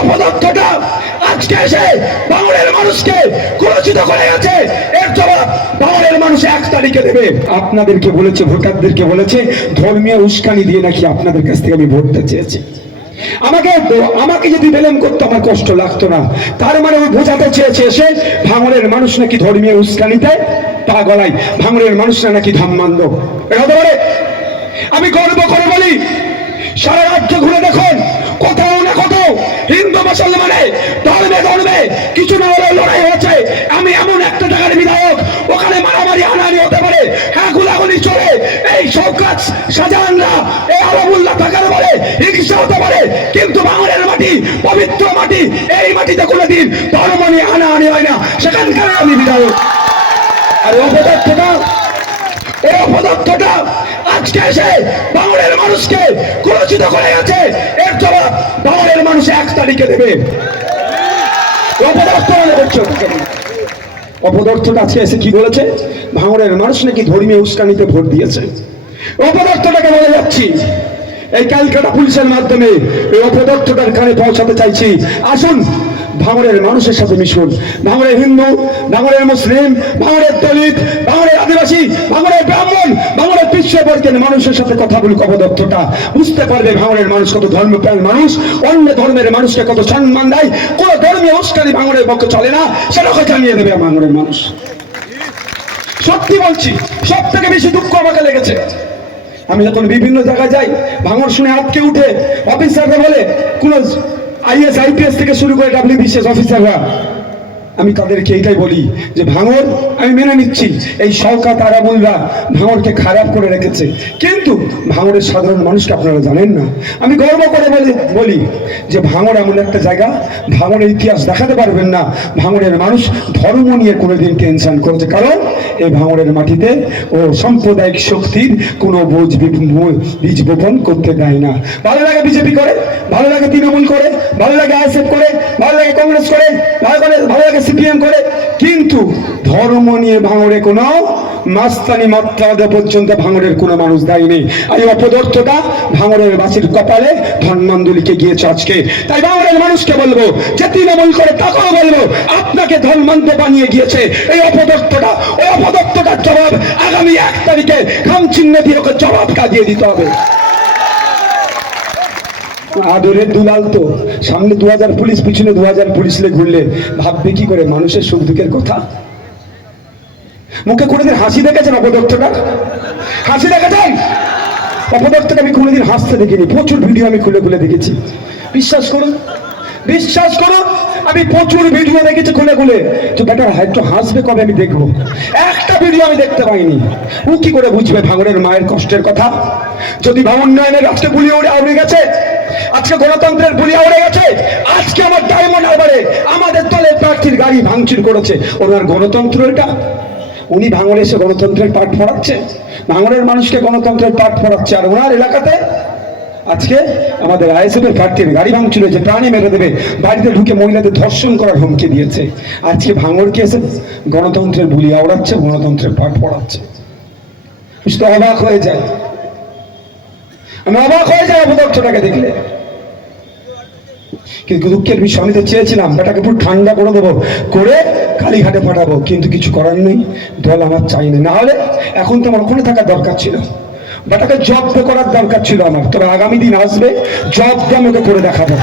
অপদার্থটা আজকে এসে বাংলার মানুষকে কুলচিত করে গেছে এর জবাব বাংলার মানুষ এক তারিখে দেবে। আপনাদেরকে বলেছে, ভোটারদেরকে বলেছে, ধর্মীয় উস্কানি দিয়ে নাকি আপনাদের কাছ থেকে আমি ভোটটা চেয়েছি। আমাকে আমাকে যদি বেলেম করতো আমার কষ্ট লাগতো না, তার মানে ওই বোঝাতে চেয়েছে এসে ভাঙড়ের মানুষ নাকি ধর্মীয় উস্কানিতে পা গলায় ভাঙড়ের মানুষরা নাকি ধর্মান্ধ এটা হতে পারে, আমি গর্ব করে বলি, সারা রাজ্য ঘুরে দেখুন কোথাও না কোথাও হিন্দু মুসলমানে ধর্মে ধর্মে কিছু না হলেও লড়াই হচ্ছে আমি এমন একটা জায়গার বিধায়ক, ওখানে মারামারি, হানাহানি হতে পারে। হ্যাঁ গুলাগুলি চলে। এই শৌকাত শাহজাহানরা এই আলমুল্লাহ থাকার বলে হিংসা হতে পারে। কিন্তু বাংলার মাটি, পবিত্র মাটি, এই মাটিতে কোনোদিন ধর্ম নিয়ে হানাহানি হয় না। সেখানকার আমি বিধায়ক। আর অপদার্থটা, এই অপদার্থটা আজকে এসে বাংলার মানুষকে কুলচিত করে গেছে। এর জবাব বাংলার মানুষ এক তারিখে দেবে। পুলিশের মাধ্যমে চাইছি। আসুন ভাঙড়ের মানুষের সাথে মিশুন। ভাঙড়ের হিন্দু ভাঙড়ের মুসলিম ভাঙড়ের দলিত ভাঙড়ের আদিবাসী ভাঙড়ের ব্রাহ্মণ পিছিয়ে মানুষের সাথে কথা বলুক অপদার্থটা বুঝতে পারবে ভাঙড়ের মানুষ কত ধর্মপ্রাণ মানুষ, অন্য ধর্মের মানুষকে কত সম্মান দেয়। কোন ধর্মীয় উস্কানি ভাঙড়ের পক্ষে চলে না সেটাকে জানিয়ে দেবে ভাঙড়ের মানুষ। সত্যি বলছি সব থেকে বেশি দুঃখ আমাকে লেগেছে। আমি যখন বিভিন্ন জায়গায় যাই ভাঙর শুনে আটকে উঠে অফিসাররা বলে, কোন আইএস, আইপিএস থেকে শুরু করে ডাব্লিউ বিশেষ অফিসাররা আমি তাদেরকে এইটাই বলি যে ভাঙর, আমি মেনে নিচ্ছি, এই শওকাত আরাবুলরা ভাঙরকে খারাপ করে রেখেছে। কিন্তু ভাঙরের সাধারণ মানুষকে আপনারা জানেন না। আমি গর্ব করে বলি বলি যে ভাঙর এমন একটা জায়গা, ভাঙরের ইতিহাস দেখাতে পারবেন না। ভাঙরের মানুষ ধর্ম নিয়ে কোনোদিন টেনশন করেছে। কারণ এই ভাঙরের মাটিতে ও সাম্প্রদায়িক শক্তির কোনো বোঝ বীজ বপন করতে দেয় না। ভালো লাগে বিজেপি করে, ভালো লাগে তৃণমূল করে, ভালো লাগে আইএসএফ করে, ভালো লাগে কংগ্রেস করে, ভালো করে ভালো লাগে সিপিএম করে, কিন্তু ধর্ম নিয়ে ভাঙড়ে কোনো মাস্তানি মাত্রা পর্যন্ত ভাঙড়ের কোনো মানুষ দায়ী নেই। এই অপদার্থটা ভাঙড়ের বাসির কপালে ধর্মান্দুলিকে গিয়েছে আজকে। তাই ভাঙড়ের মানুষকে বলব, যে তৃণমূল করে তাকেও বলব, আপনাকে ধর্মান্ত বানিয়ে গিয়েছে। এই অপদার্থটা ওই অপদার্থটার জবাব আগামী এক তারিখে খাম চিহ্ন দিয়ে ওকে জবাবটা দিয়ে দিতে হবে। আদরের দুলাল তো। সামনে দু হাজার পুলিশ, পিছনে দু হাজার পুলিশ ঘুরলে ভাববে কি করে মানুষের সুখ দুঃখের কথা? মুখে কোনোদিন হাসি দেখেছেন অপদক্ষটা হাসি দেখেছেন? অপদক্ষটা আমি কোনোদিন হাসতে দেখিনি, প্রচুর ভিডিও আমি খুলে খুলে দেখেছি। বিশ্বাস করুন বিশ্বাস করুন, আমি প্রচুর ভিডিও দেখেছি খুলে খুলে। তো বেটা, একটু হাসবে কবে আমি দেখব? একটা ভিডিও আমি দেখতে পাইনি। ও কি করে বুঝবে ভাঙনের মায়ের কষ্টের কথা? যদি ভাঙন্নয়নের আজকে গুলি উড়ে আউড়ে গেছে আজকে গণতন্ত্রের গুলি আউড়ে গেছে। আজকে আমার ডায়মন্ড হারবারে আমাদের দলের প্রার্থীর গাড়ি ভাঙচুর করেছে। ওনার গণতন্ত্র এটা। উনি ভাঙড়ে এসে গণতন্ত্রের পাঠ পড়াচ্ছে। ভাঙড়ের মানুষকে গণতন্ত্রের পাঠ পড়াচ্ছে। আর ওনার এলাকাতে আজকে আমাদের আইএসএফের প্রার্থীর গাড়ি ভাঙচুর হয়েছে প্রাণী মেরে দেবে। বাড়িতে ঢুকে মহিলাদের ধর্ষণ করার হুমকি দিয়েছে। আজকে ভাঙড়কে এসে গণতন্ত্রের বুলি আওড়াচ্ছে গণতন্ত্রের পাঠ পড়াচ্ছে। অবাক হয়ে যায়। আমি অবাক হয়ে যায় অপদার্থটাকে দেখলে। কিন্তু দুঃখের বিষয়, আমি তো চেয়েছিলাম, বেটাকে পুরো ঠান্ডা করে দেবো, করে কালীঘাটে পাঠাবো, কিন্তু কিছু করার নেই, দল আমার চাই না। হলে এখন তোমার ওখানে থাকার দরকার ছিল। বেটাকে জব্দ করার দরকার ছিল আমার। তবে আগামী দিন আসবে, জব্দ আমি করে দেখাবো।